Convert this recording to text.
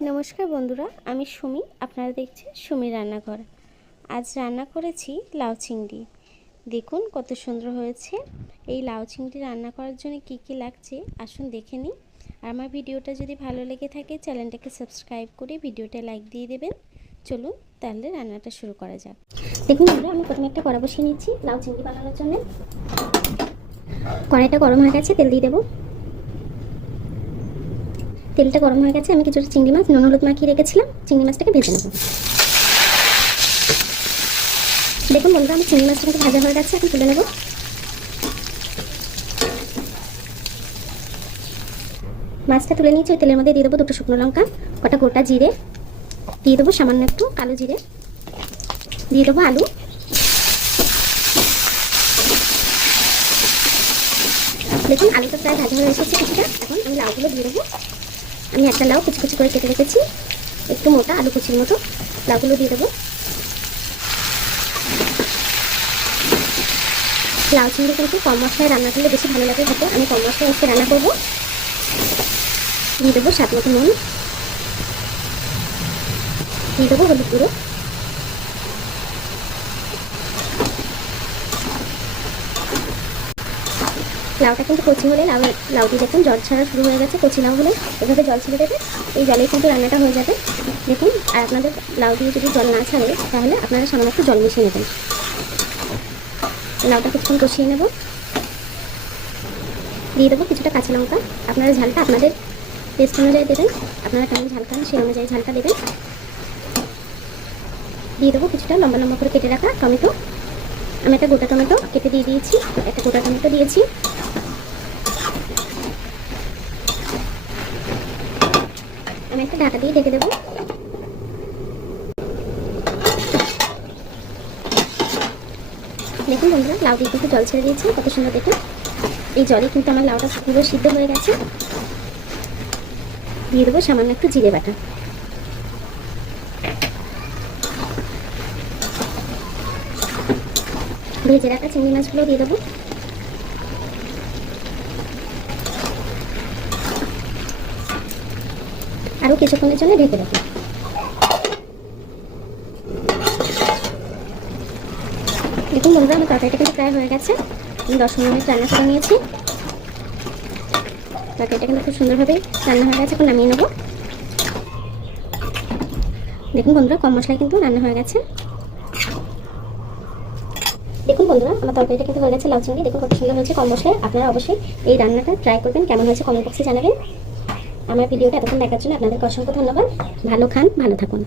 নমস্কার বন্ধুরা, আমি সুমি। আপনারা দেখছেন সুমি রান্নাঘর। আজ রান্না করেছি লাউ চিংড়ি। দেখুন কত সুন্দর হয়েছে। এই লাউ চিংড়ি রান্না করার জন্য কি কি লাগছে আসুন দেখে নিই। আর আমার ভিডিওটা যদি ভালো লেগে থাকে চ্যানেলটাকে সাবস্ক্রাইব করে ভিডিওটা লাইক দিয়ে দেবেন। চলুন তাহলে রান্নাটা শুরু করা যাক। দেখুন বন্ধুরা, আমি প্রথমে একটা কড়া বসিয়ে নিচ্ছি লাউ চিংড়ি বানানোর জন্য। কড়াইটা গরম হয়ে গেছে, তেল দিয়ে দেবো। তেলটা গরম হয়ে গেছে, আমি কিছুটা চিংড়ি মাছ নুন হলুদ মাখিয়ে রেখেছিলাম, চিংড়ি মাছটাকে ভেজে নেব। দেখুন বন্ধুরা, আমি চিংড়ি মাছটা কিন্তু ভাজা হয়ে গেছে, এখন তুলে নেব। মাছটা তুলে নিয়েছি, ওই তেলের মধ্যে দিয়ে দেবো দুটো শুকনো লঙ্কা, কটা গোটা জিরে, দিয়ে দেবো সামান্য একটু কালো জিরে, দিয়ে দেবো আলু, দেখুন আলুটা প্রায় ভাজা হয়ে এসেছে কিছুটা। এখন আমি লাউগুলো দিয়ে দেবো। আমি একটা লাউ কুচি কুচি করে কেটে রেখেছি, একটু মোটা আলু কুচির মতো। লাউগুলো দিয়ে দেবো। লাউ চিংড়ি কিন্তু কম মশলায় রান্না করলে বেশি ভালো লাগে খেতে। আমি কম মশলায় আজকে রান্না করবো। দিয়ে দেবো স্বাদ মতো নুন, দিয়ে দেবো হলুদ গুঁড়ো, লাউটা কিন্তু কচি হলে লাউটি দেখুন জল ছাড়া শুরু হয়ে গেছে। কচি লাউ হলে এভাবে জল ছেড়ে দেবে, এই জলেই কিন্তু রান্নাটা হয়ে যাবে। দেখুন, আর আপনাদের লাউ দিয়ে যদি জল না ছাড়ে তাহলে আপনারা সামান্য একটু জল মিশিয়ে নেবেন। লাউটা কিছুক্ষণ কষিয়ে নেব। দিয়ে দেবো কিছুটা কাঁচা লঙ্কা। আপনারা ঝালটা আপনাদের টেস্ট অনুযায়ী দেবেন, আপনারা কেমন ঝাল খান সেই অনুযায়ী ঝালটা দেবেন। দিয়ে দেবো কিছুটা লম্বা লম্বা করে কেটে রাখা টমেটো। আমি একটা গোটা টমেটো কেটে দিয়ে দিয়েছি, একটা গোটা টমেটো দিয়েছি। আমি একটা ঢাকা দিয়ে ঢেকে দেবো। দেখুন বন্ধুরা, লাউ দিয়ে কিন্তু জল ছেড়ে দিয়েছি, কত সুন্দর দেখুন। এই জলে কিন্তু আমার লাউটা পুরো সিদ্ধ হয়ে গেছে। দিয়ে দেবো সামান্য একটু জিরে বাটা। ভেজে রাখা চিংড়ি মাছগুলো দিয়ে দেবো। আরও কিছুক্ষণের জন্য ঢেকে দেবো। দেখুন বন্ধুরা, আমার তরকারিটা কিন্তু প্রায় হয়ে গেছে। আমি 10 মিনিট রান্না করে নিয়েছি। তরকারিটা কিন্তু খুব সুন্দরভাবে রান্না হয়ে গেছে, এখন নামিয়ে নেবো। দেখুন বন্ধুরা, কম মশলায় কিন্তু রান্না হয়ে গেছে। দেখুন বন্ধুরা, আমার তরকারিটা কিন্তু হয়ে গেছে লাউ চিংড়ি। দেখুন কত সুন্দর হয়েছে কম মশলায়। আপনারা অবশ্যই এই রান্নাটা ট্রাই করবেন, কেমন হয়েছে কমেন্ট বক্সে জানাবেন। আমার ভিডিওটা এতক্ষণ দেখার জন্য আপনাদেরকে অসংখ্য ধন্যবাদ। ভালো খান, ভালো থাকুন।